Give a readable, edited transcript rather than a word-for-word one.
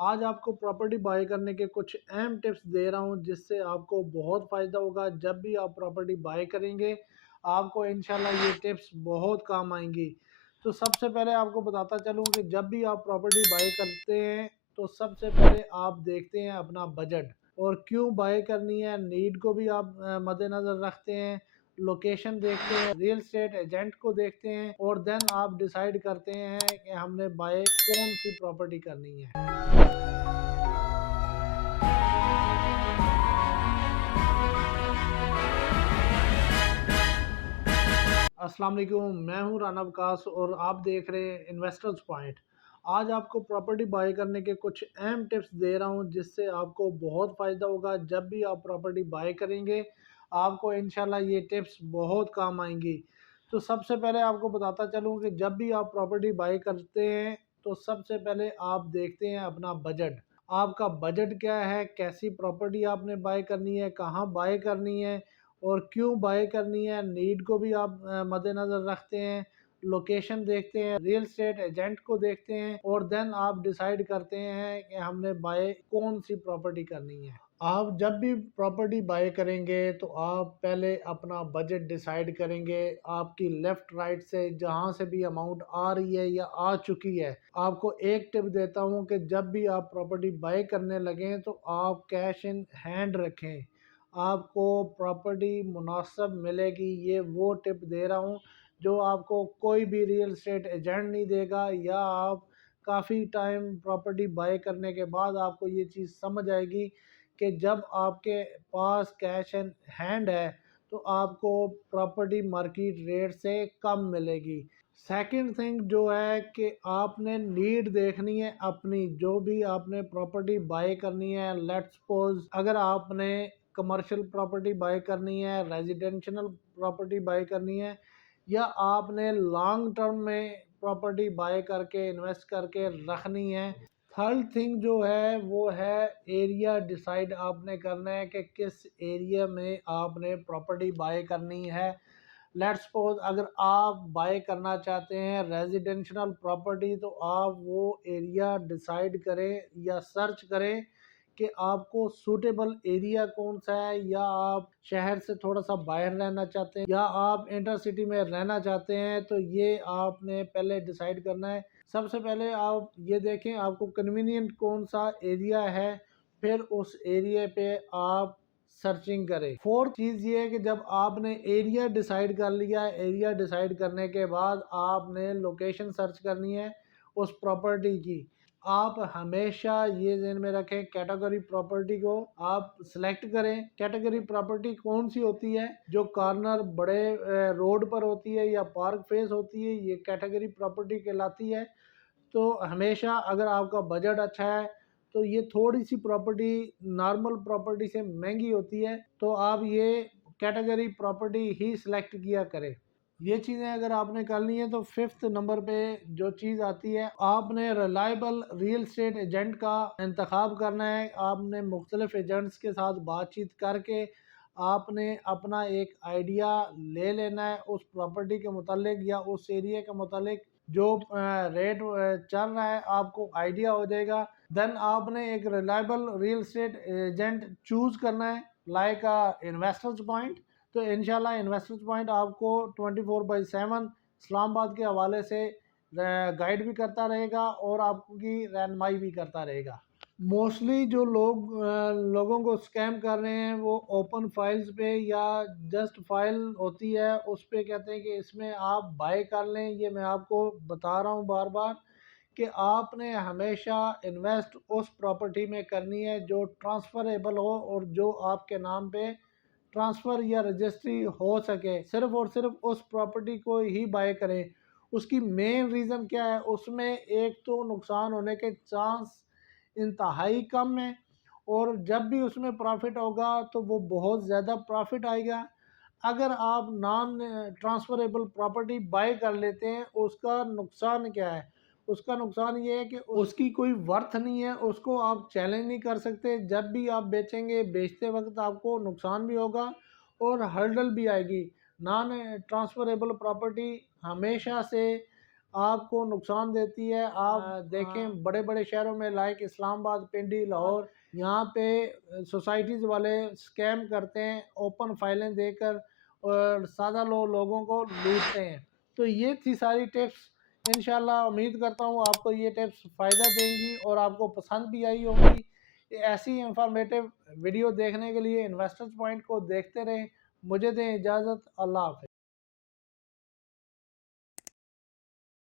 آج آپ کو پراپرٹی بائی کرنے کے کچھ اہم ٹپس دے رہا ہوں جس سے آپ کو بہت فائدہ ہوگا۔ جب بھی آپ پراپرٹی بائی کریں گے آپ کو انشاءاللہ یہ ٹپس بہت کام آئیں گی۔ تو سب سے پہلے آپ کو بتاتا چلوں کہ جب بھی آپ پراپرٹی بائی کرتے ہیں تو سب سے پہلے آپ دیکھتے ہیں اپنا بجٹ اور کیوں بائی کرنی ہے، نیڈ کو بھی آپ مد نظر رکھتے ہیں، لوکیشن دیکھتے ہیں، ریل اسٹیٹ ایجنٹ کو دیکھتے ہیں اور دین آپ ڈیسائیڈ کرتے ہیں کہ ہم نے بائی کون سی پراپرٹی کرنی ہے۔ السلام علیکم، میں ہوں رانا وکاس اور آپ دیکھ رہے ہیں انویسٹرز پوائنٹ۔ آج آپ کو پراپرٹی بائی کرنے کے کچھ اہم ٹپس دے رہا ہوں جس سے آپ کو بہت فائدہ ہوگا۔ جب بھی آپ پراپرٹی بائی کریں گے آپ کو انشاءاللہ یہ ٹپس بہت کام آئیں گی۔ تو سب سے پہلے آپ کو بتاتا چلوں کہ جب بھی آپ پراپرٹی بائی کرتے ہیں تو سب سے پہلے آپ دیکھتے ہیں اپنا بجٹ۔ آپ کا بجٹ کیا ہے، کیسی پراپرٹی آپ نے بائی کرنی ہے، کہاں بائی کرنی ہے اور کیوں بائی کرنی ہے، نیڈ کو بھی آپ مد نظر رکھتے ہیں، لوکیشن دیکھتے ہیں، ریل اسٹیٹ ایجنٹ کو دیکھتے ہیں اور دین آپ ڈیسائیڈ کرتے ہیں کہ ہم نے بائی کون سی پراپرٹی کرنی ہے۔ آپ جب بھی پراپرٹی بائی کریں گے تو آپ پہلے اپنا بجٹ ڈیسائیڈ کریں گے۔ آپ کی لیفٹ رائٹ سے جہاں سے بھی اماؤنٹ آ رہی ہے یا آ چکی ہے، آپ کو ایک ٹپ دیتا ہوں کہ جب بھی آپ پراپرٹی بائی کرنے لگیں تو آپ کیش ان ہینڈ رکھیں، آپ کو پراپرٹی مناسب ملے گی۔ یہ وہ ٹپ دے رہا ہوں جو آپ کو کوئی بھی ریل اسٹیٹ ایجنٹ نہیں دے گا، یا آپ کافی ٹائم پراپرٹی بائی کرنے کے بعد آپ کو یہ چیز سمجھ آئے گی کہ جب آپ کے پاس کیش ان ہینڈ ہے تو آپ کو پراپرٹی مارکیٹ ریٹ سے کم ملے گی۔ سیکنڈ تھنگ جو ہے کہ آپ نے نیڈ دیکھنی ہے اپنی، جو بھی آپ نے پراپرٹی بائی کرنی ہے۔ لیٹس سپوز اگر آپ نے کمرشل پراپرٹی بائی کرنی ہے، ریزیڈینشل پراپرٹی بائی کرنی ہے، یا آپ نے لانگ ٹرم میں پراپرٹی بائی کر کے انویسٹ کر کے رکھنی ہے۔ تھرڈ تھنگ جو ہے وہ ہے ایریا ڈیسائیڈ آپ نے کرنا ہے کہ کس ایریا میں آپ نے پراپرٹی بائی کرنی ہے۔ لیٹس سپوز اگر آپ بائی کرنا چاہتے ہیں ریزیڈینشل پراپرٹی تو آپ وہ ایریا ڈیسائیڈ کریں یا سرچ کریں کہ آپ کو سوٹیبل ایریا کون سا ہے، یا آپ شہر سے تھوڑا سا باہر رہنا چاہتے ہیں یا آپ انٹر سٹی میں رہنا چاہتے ہیں، تو یہ آپ نے پہلے ڈیسائیڈ کرنا ہے۔ سب سے پہلے آپ یہ دیکھیں آپ کو کنوینینٹ کون سا ایریا ہے، پھر اس ایریا پہ آپ سرچنگ کریں۔ فورتھ چیز یہ ہے کہ جب آپ نے ایریا ڈیسائیڈ کر لیا ہے، ایریا ڈیسائیڈ کرنے کے بعد آپ نے لوکیشن سرچ کرنی ہے اس پراپرٹی کی۔ آپ ہمیشہ یہ ذہن میں رکھیں کیٹیگری پراپرٹی کو آپ سلیکٹ کریں۔ کیٹیگری پراپرٹی کون سی ہوتی ہے؟ جو کارنر بڑے روڈ پر ہوتی ہے یا پارک فیس ہوتی ہے، یہ کیٹیگری پراپرٹی کہلاتی ہے۔ تو ہمیشہ اگر آپ کا بجٹ اچھا ہے تو یہ تھوڑی سی پراپرٹی نارمل پراپرٹی سے مہنگی ہوتی ہے، تو آپ یہ کیٹیگری پراپرٹی ہی سلیکٹ کیا کریں۔ یہ چیزیں اگر آپ نے کر لی ہیں تو ففتھ نمبر پہ جو چیز آتی ہے، آپ نے ریلائبل ریل اسٹیٹ ایجنٹ کا انتخاب کرنا ہے۔ آپ نے مختلف ایجنٹس کے ساتھ بات چیت کر کے آپ نے اپنا ایک آئیڈیا لے لینا ہے اس پراپرٹی کے متعلق یا اس ایریا کے متعلق جو ریٹ چل رہا ہے، آپ کو آئیڈیا ہو جائے گا۔ دین آپ نے ایک reliable real estate agent choose کرنا ہے لائک انویسٹرز پوائنٹ۔ تو انشاءاللہ انویسٹرز پوائنٹ آپ کو 24/7 اسلام آباد کے حوالے سے گائیڈ بھی کرتا رہے گا اور آپ کی رہنمائی بھی کرتا رہے گا۔ موسٹلی جو لوگوں کو اسکیم کر رہے ہیں وہ اوپن فائلز پہ یا جسٹ فائل ہوتی ہے اس پہ کہتے ہیں کہ اس میں آپ بائی کر لیں۔ یہ میں آپ کو بتا رہا ہوں بار بار کہ آپ نے ہمیشہ انویسٹ اس پراپرٹی میں کرنی ہے جو ٹرانسفریبل ہو اور جو آپ کے نام پہ ٹرانسفر یا رجسٹری ہو سکے۔ صرف اور صرف اس پراپرٹی کو ہی بائی کریں۔ اس کی مین ریزن کیا ہے؟ اس میں ایک تو نقصان ہونے کے چانس انتہائی کم ہے، اور جب بھی اس میں پرافٹ ہوگا تو وہ بہت زیادہ پرافٹ آئے گا۔ اگر آپ نان ٹرانسفریبل پراپرٹی بائی کر لیتے ہیں اس کا نقصان کیا ہے؟ اس کا نقصان یہ ہے کہ اس کی کوئی ورتھ نہیں ہے، اس کو آپ چیلنج نہیں کر سکتے۔ جب بھی آپ بیچیں گے بیچتے وقت آپ کو نقصان بھی ہوگا اور ہرڈل بھی آئے گی۔ نان ٹرانسفریبل پراپرٹی ہمیشہ سے آپ کو نقصان دیتی ہے۔ آپ دیکھیں بڑے بڑے شہروں میں لائک اسلام آباد، پنڈی، لاہور، یہاں پہ سوسائٹیز والے سکیم کرتے ہیں، اوپن فائلیں دے کر اور سادہ لوگوں کو لوٹتے ہیں۔ تو یہ تھی ساری ٹپس، انشاءاللہ امید کرتا ہوں آپ کو یہ ٹپس فائدہ دیں گی اور آپ کو پسند بھی آئی ہوں گی۔ ایسی انفارمیٹیو ویڈیو دیکھنے کے لیے انویسٹرز پوائنٹ کو دیکھتے رہیں۔ مجھے دیں اجازت، اللہ حافظ۔